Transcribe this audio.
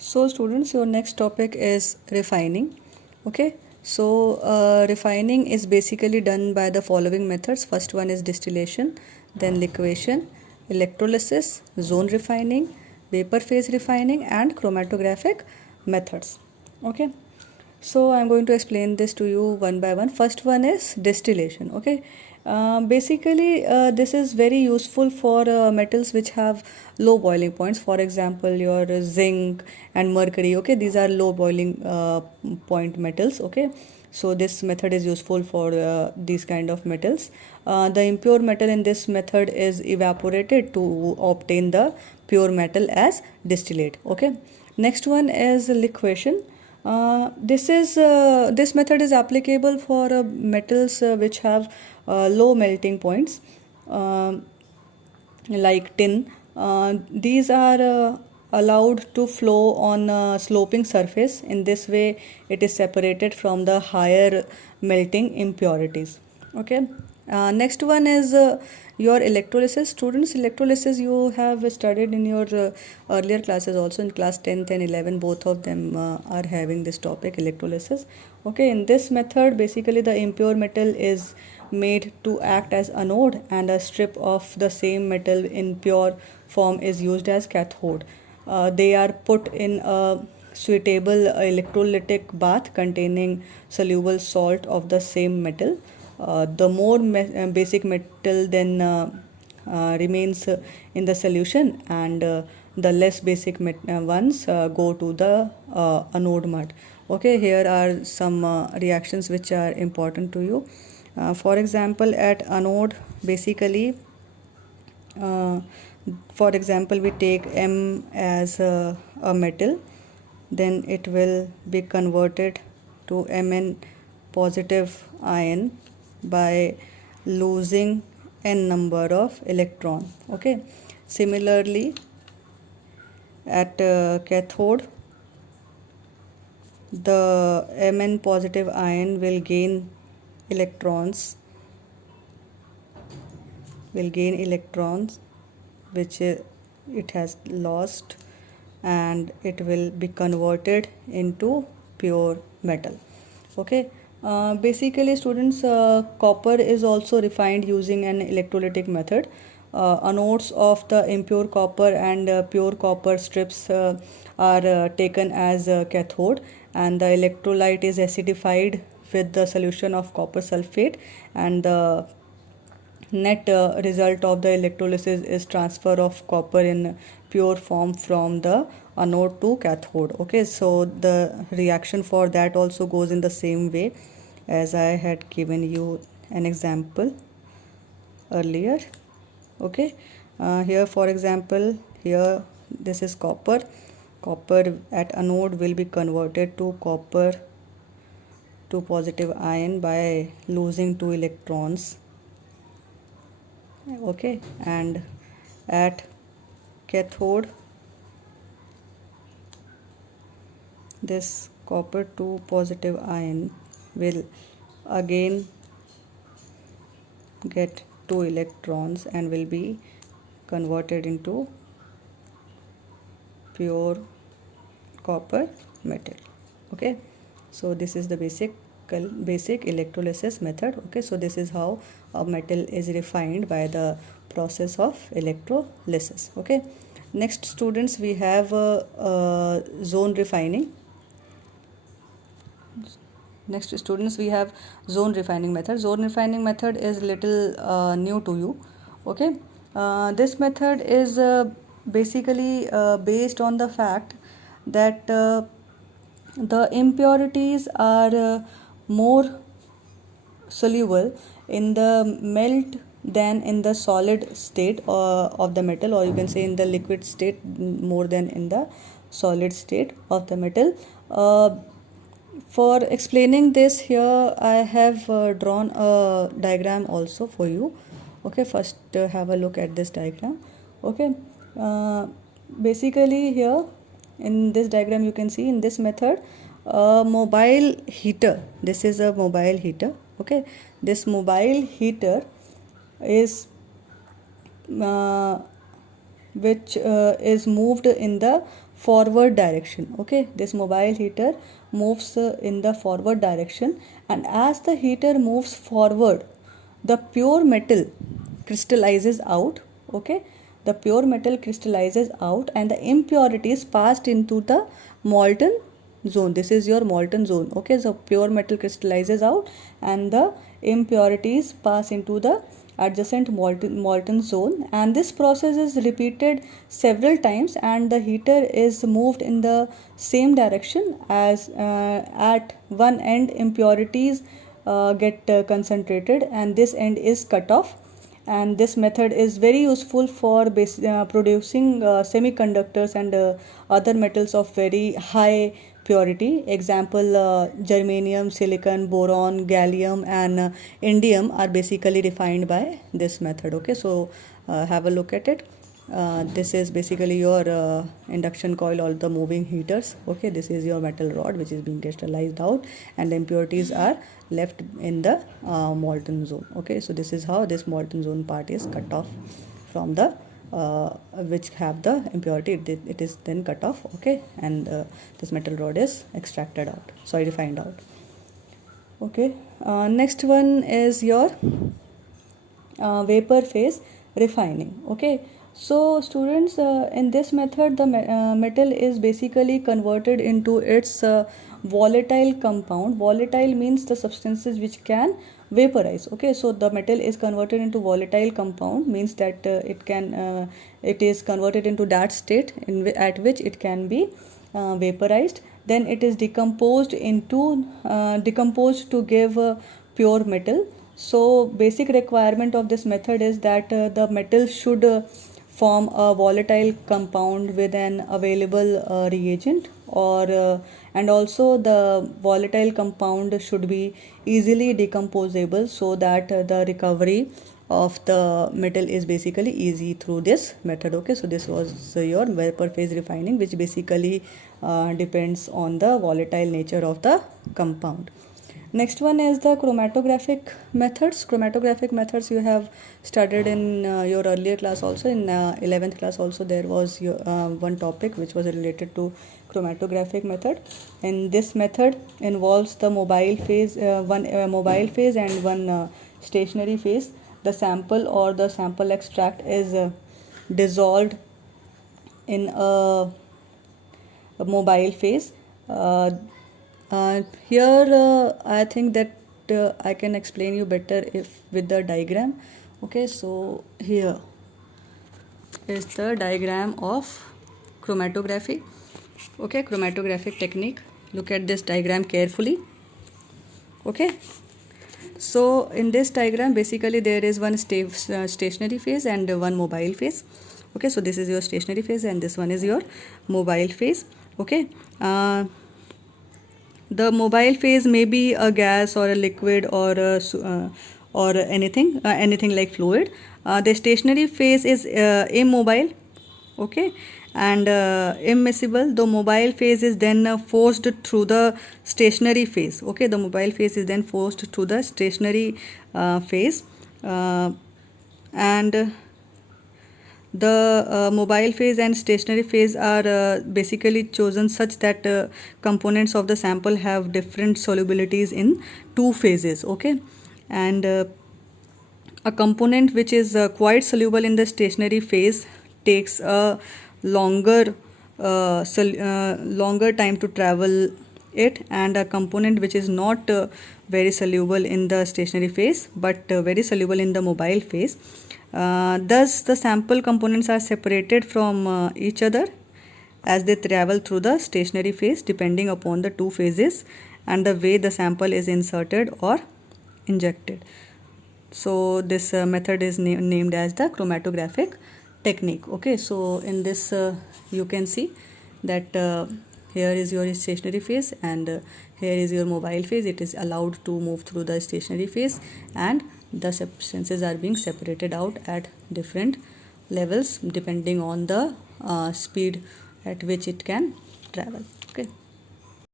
So students, your next topic is refining. Okay, so refining is basically done by the following methods. First one is distillation, then liquefaction, electrolysis, zone refining, vapor phase refining, and chromatographic methods. Okay, so I'm going to explain this to you one by one. First one is distillation. Okay, basically this is very useful for metals which have low boiling points. For example, your zinc and mercury. Okay, these are low boiling point metals. Okay, so this method is useful for these kind of metals. The impure metal in this method is evaporated to obtain the pure metal as distillate. Okay, next one is liquefaction. This method is applicable for metals which have low melting points, like tin. These are allowed to flow on a sloping surface. In this way, it is separated from the higher melting impurities. Okay. Next one is your electrolysis. Students, electrolysis you have studied in your earlier classes also, in class 10th and 11. Both of them are having this topic, electrolysis. Okay, in this method, basically the impure metal is made to act as anode, and a strip of the same metal in pure form is used as cathode. They are put in a suitable electrolytic bath containing soluble salt of the same metal. The more basic metal then remains in the solution, and the less basic ones go to the anode mud. Okay, here are some reactions which are important to you. For example, at anode, basically, uh, for example, we take M as a metal, then it will be converted to Mn positive ion by losing n number of electron. Okay, similarly at cathode, the Mn positive ion will gain electrons which it has lost, and it will be converted into pure metal. Okay, basically students, copper is also refined using an electrolytic method. Anodes of the impure copper and pure copper strips are taken as cathode, and the electrolyte is acidified with the solution of copper sulfate, and the net result of the electrolysis is transfer of copper in pure form from the anode to cathode. Okay, so the reaction for that also goes in the same way as I had given you an example earlier. Okay, here for example, here this is copper. Copper at anode will be converted to copper to positive ion by losing 2 electrons. Okay, and at cathode, this copper 2 positive ion will again get 2 electrons and will be converted into pure copper metal. Okay, so this is the basic electrolysis method. Okay, so this is how a metal is refined by the process of electrolysis. Okay, next students, we have zone refining. Next students, we have zone refining method. Zone refining method is little new to you. Okay, this method is basically based on the fact that the impurities are more soluble in the melt than in the solid state of the metal, or you can say in the liquid state more than in the solid state of the metal. For explaining this, here I have drawn a diagram also for you. Okay, first have a look at this diagram. Okay, basically here in this diagram you can see in this method a mobile heater. This is a mobile heater. Okay, this mobile heater is which is moved in the forward direction. Okay, this mobile heater moves in the forward direction, and as the heater moves forward, the pure metal crystallizes out. Okay, the pure metal crystallizes out and the impurities passed into the molten zone. This is your molten zone. Okay, so pure metal crystallizes out and the impurities pass into the adjacent molten zone, and this process is repeated several times, and the heater is moved in the same direction as at one end impurities get concentrated and this end is cut off. And this method is very useful for producing semiconductors and other metals of very high purity. Example, germanium, silicon, boron, gallium and indium are basically refined by this method. Okay, so have a look at it. This is basically your induction coil or the moving heaters. Okay, this is your metal rod which is being crystallized out and the impurities are left in the molten zone. Okay, so this is how this molten zone part is cut off from the which have the impurity. It is then cut off. Okay, and this metal rod is extracted out, sorry, refined out. Okay, next one is your vapor phase refining. Okay, so students, in this method the metal is basically converted into its volatile compound. Volatile means the substances which can vaporize. Okay, so the metal is converted into volatile compound, means that it is converted into that state at which it can be vaporized. Then it is decomposed to give pure metal. So basic requirement of this method is that the metal should form a volatile compound with an available reagent, or and also the volatile compound should be easily decomposable, so that the recovery of the metal is basically easy through this method. Okay, so this was your vapor phase refining, which basically depends on the volatile nature of the compound. Next one is the chromatographic methods. Chromatographic methods you have studied in your earlier class also. In 11th class also there was one topic which was related to chromatographic method. And this method involves the mobile phase, one mobile phase and one stationary phase. The sample or the sample extract is dissolved in a mobile phase. Here I think that I can explain you better if with the diagram. Okay, so here is the diagram of chromatography. Okay, chromatographic technique. Look at this diagram carefully. Okay, so in this diagram basically there is one stationary phase and one mobile phase. Okay, so this is your stationary phase and this one is your mobile phase. Okay, the mobile phase may be a gas or a liquid or anything like fluid. The stationary phase is immobile. Okay, and immiscible. The mobile phase is then forced through the stationary phase. Okay, the mobile phase is then forced through the stationary phase, and the mobile phase and stationary phase are basically chosen such that components of the sample have different solubilities in two phases. Okay, and a component which is quite soluble in the stationary phase takes a longer time to travel it, and a component which is not very soluble in the stationary phase but very soluble in the mobile phase. Thus the sample components are separated from each other as they travel through the stationary phase, depending upon the two phases and the way the sample is inserted or injected. So this method is named as the chromatographic technique. Okay, so in this you can see that here is your stationary phase and here is your mobile phase. It is allowed to move through the stationary phase and the substances are being separated out at different levels depending on the speed at which it can travel. Okay.